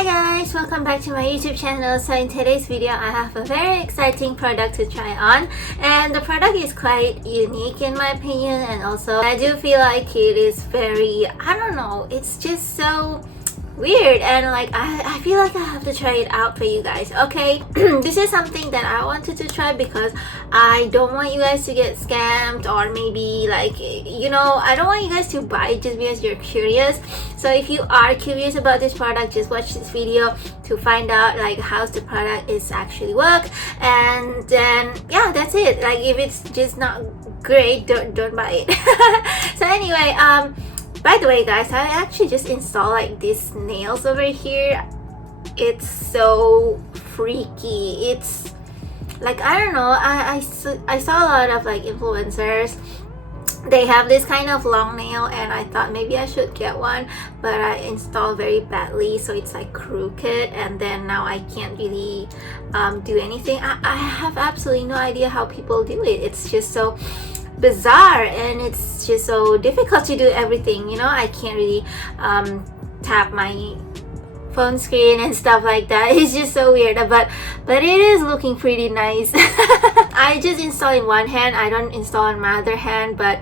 Hi guys, welcome back to my YouTube channel. So in today's video I have a very exciting product to try on, and the product is quite unique in my opinion, and also I do feel like it is very, I don't know, it's just so weird, and like I feel like I have to try it out for you guys. Okay, this is something that I wanted to try because I don't want you guys to get scammed, or maybe like, you know, I don't want you guys to buy it just because you're curious. So if you are curious about this product, just watch this video to find out like how the product is actually work, and then yeah, that's it. Like if it's just not great, don't buy it. So anyway, by the way guys, I actually just installed like these nails over here. It's so freaky. It's like, I don't know, I saw a lot of like influencers, they have this kind of long nail, and I thought maybe I should get one, but I installed very badly, so it's like crooked, and then now I can't really do anything. I have absolutely no idea how people do it. It's just so bizarre, and it's just so difficult to do everything, you know. I can't really tap my phone screen and stuff like that. It's just so weird, but it is looking pretty nice. I just install in one hand, I don't install on my other hand, but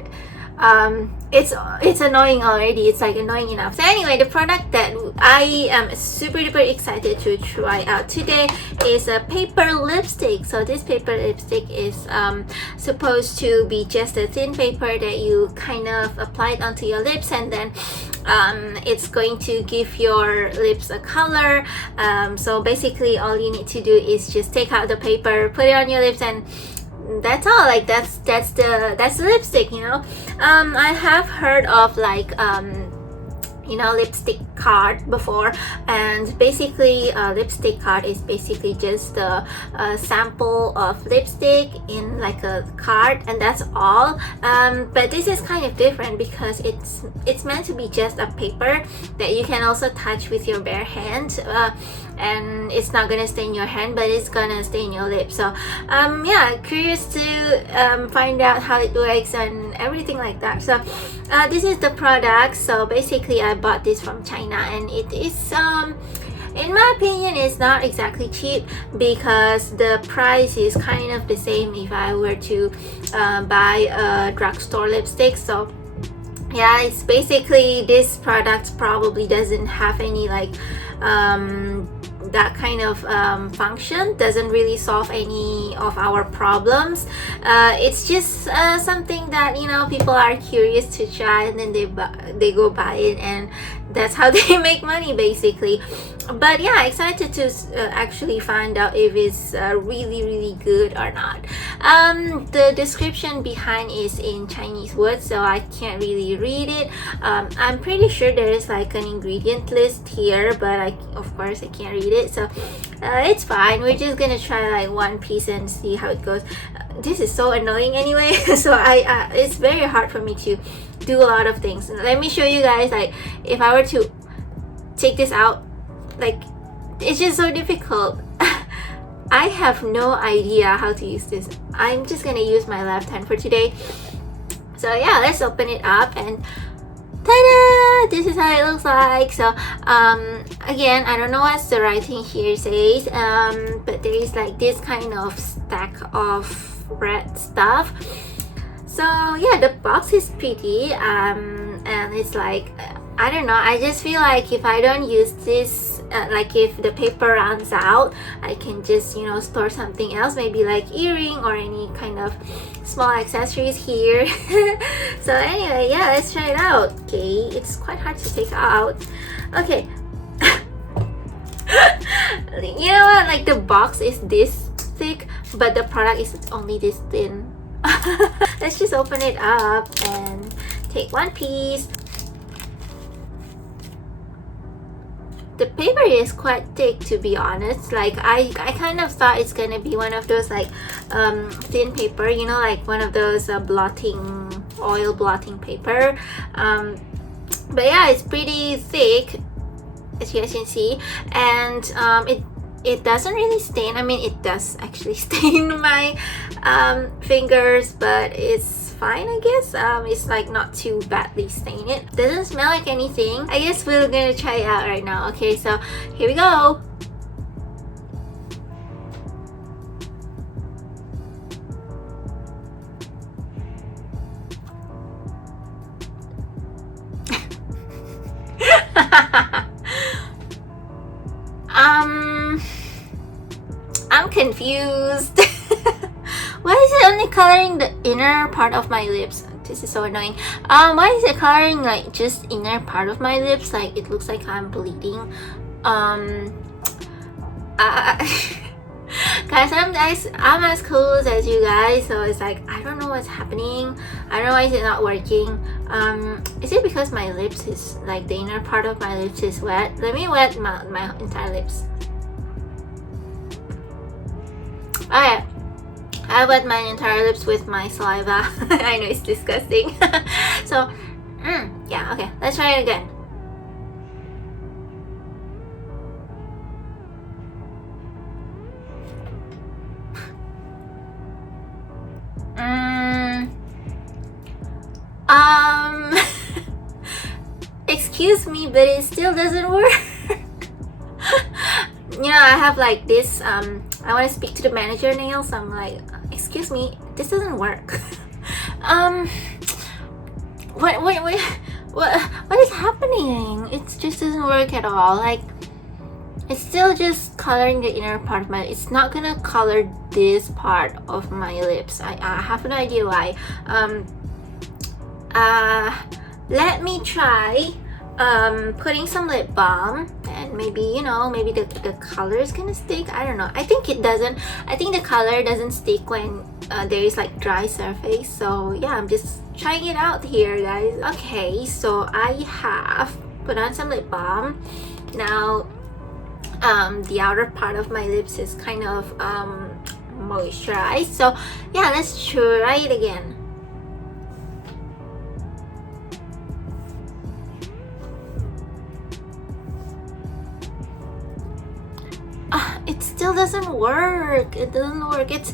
it's annoying already. It's like annoying enough. So anyway, the product that I am super duper excited to try out today is a paper lipstick. So this paper lipstick is supposed to be just a thin paper that you kind of apply it onto your lips, and then it's going to give your lips a color. So basically all you need to do is just take out the paper, put it on your lips, and that's all. Like that's the lipstick, you know. I have heard of like you know, lipstick card before, and basically lipstick card is basically just a sample of lipstick in like a card, and that's all. But this is kind of different because it's meant to be just a paper that you can also touch with your bare hand, and it's not gonna stay in your hand, but it's gonna stay in your lips. So yeah, curious to find out how it works and everything like that. So this is the product. So basically I bought this from China, and it is in my opinion it's not exactly cheap, because the price is kind of the same if I were to buy a drugstore lipstick. So yeah, it's basically, this product probably doesn't have any like that kind of function, doesn't really solve any of our problems. It's just something that, you know, people are curious to try, and then they go buy it, and that's how they make money basically. But yeah, excited to actually find out if it's really good or not. The description behind is in Chinese words, so I can't really read it. I'm pretty sure there is like an ingredient list here, but of course I can't read it, so it's fine. We're just gonna try like one piece and see how it goes. This is so annoying anyway. So it's very hard for me to do a lot of things. Let me show you guys, like if I were to take this out, like it's just so difficult. I have no idea how to use this. I'm just gonna use my left hand for today. So yeah, let's open it up, and ta-da! This is how it looks like. So again, I don't know what the writing here says, but there is like this kind of stack of red stuff. So yeah, the box is pretty, and it's like, I don't know, I just feel like if I don't use this, like if the paper runs out, I can just, you know, store something else, maybe like earring or any kind of small accessories here. So anyway, yeah, let's try it out. Okay, it's quite hard to take out. Okay. You know what, like the box is this thick, but the product is only this thin. Let's just open it up and take one piece. The paper is quite thick, to be honest. Like I kind of thought it's gonna be one of those like thin paper, you know, like one of those oil blotting paper, but yeah, it's pretty thick, as you guys can see, and it doesn't really stain. I mean, it does actually stain my fingers, but it's fine, I guess. It's like not too badly stained. It doesn't smell like anything. I guess we're gonna try it out right now. Okay, so here we go. I'm confused. Why is it only coloring the inner part of my lips? This is so annoying. Why is it coloring like just inner part of my lips? Like it looks like I'm bleeding. Guys, I'm as close as you guys, so it's like I don't know what's happening. I don't know why is it not working. Is it because my lips is like the inner part of my lips is wet? Let me wet my entire lips. Okay, I wet my entire lips with my saliva. I know it's disgusting. So yeah, okay, let's try it again. Excuse me, but it still doesn't work. You know, I have like this, I want to speak to the manager nails. I'm like, excuse me, this doesn't work. What is happening? It just doesn't work at all. Like, it's still just coloring the inner part of my, it's not gonna color this part of my lips. I have no idea why. Let me try putting some lip balm, and maybe, you know, maybe the color is gonna stick. I don't know. I think it doesn't. I think the color doesn't stick when there is like dry surface. So yeah, I'm just trying it out here, guys. Okay, so I have put on some lip balm. Now the outer part of my lips is kind of moisturized. So yeah, let's try it again. It still doesn't work. It doesn't work. It's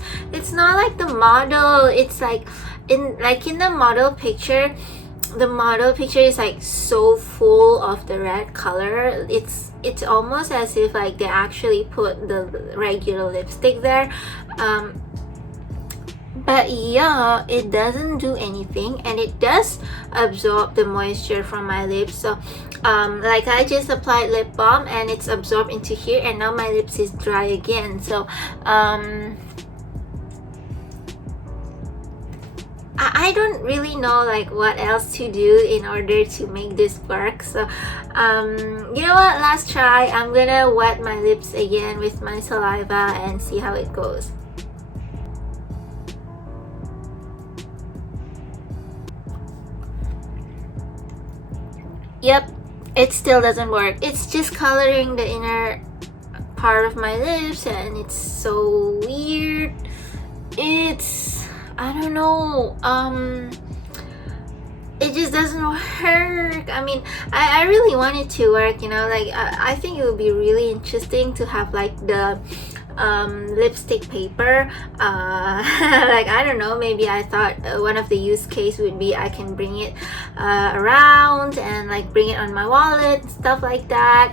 not like the model. It's like in the model picture. The model picture is like so full of the red color. It's almost as if like they actually put the regular lipstick there. But yeah, it doesn't do anything, and it does absorb the moisture from my lips. So like I just applied lip balm and it's absorbed into here, and now my lips is dry again. So I don't really know like what else to do in order to make this work. So you know what, last try. I'm gonna wet my lips again with my saliva and see how it goes. Yep, it still doesn't work. It's just coloring the inner part of my lips, and it's so weird. It's, I don't know, it just doesn't work. I mean, I really want it to work, you know, like I think it would be really interesting to have like the lipstick paper. Like I don't know, maybe I thought one of the use case would be I can bring it around and like bring it on my wallet and stuff like that,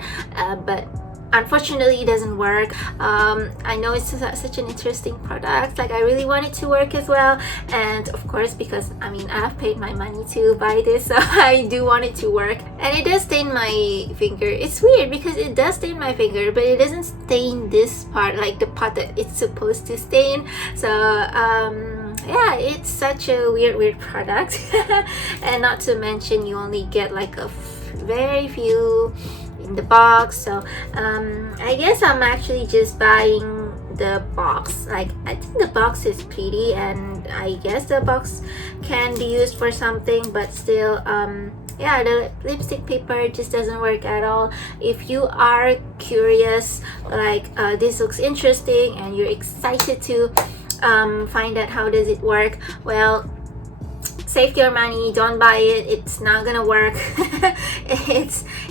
but unfortunately it doesn't work. I know it's such an interesting product. Like I really want it to work as well, and of course, because I mean I've paid my money to buy this, so I do want it to work. And it does stain my finger. It's weird because it does stain my finger, but it doesn't stain this part, like the part that it's supposed to stain. So yeah, it's such a weird product. And not to mention you only get like a very few in the box. So I guess I'm actually just buying the box. Like I think the box is pretty, and I guess the box can be used for something, but still yeah, the lipstick paper just doesn't work at all. If you are curious, like this looks interesting and you're excited to find out how does it work, well, save your money, don't buy it, it's not gonna work.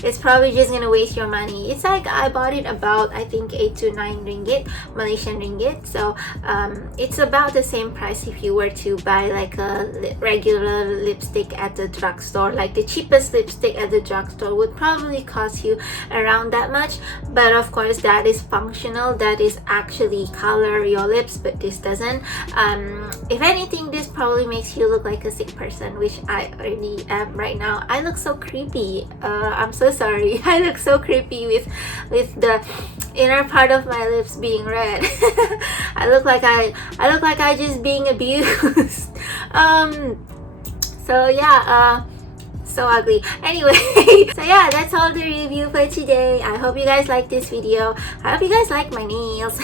it's probably just gonna waste your money. It's like I bought it about, I think, 8 to 9 ringgit, Malaysian ringgit. So it's about the same price if you were to buy like a regular lipstick at the drugstore. Like the cheapest lipstick at the drugstore would probably cost you around that much, but of course that is functional, that is actually color your lips, but this doesn't. If anything, this probably makes you look like a sick person, which I already am right now. I look so creepy. I'm so sorry. I look so creepy with the inner part of my lips being red. I look like I just being abused. So yeah, so ugly. Anyway, so yeah, that's all the review for today. I hope you guys like this video. I hope you guys like my nails.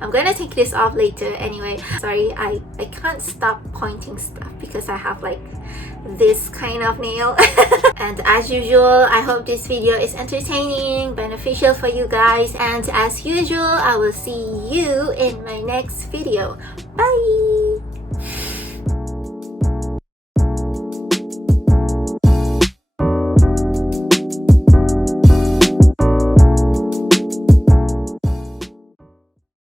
I'm gonna take this off later anyway. Sorry, I can't stop pointing stuff because I have like this kind of nail. And as usual, I hope this video is entertaining, beneficial for you guys, and as usual, I will see you in my next video. Bye.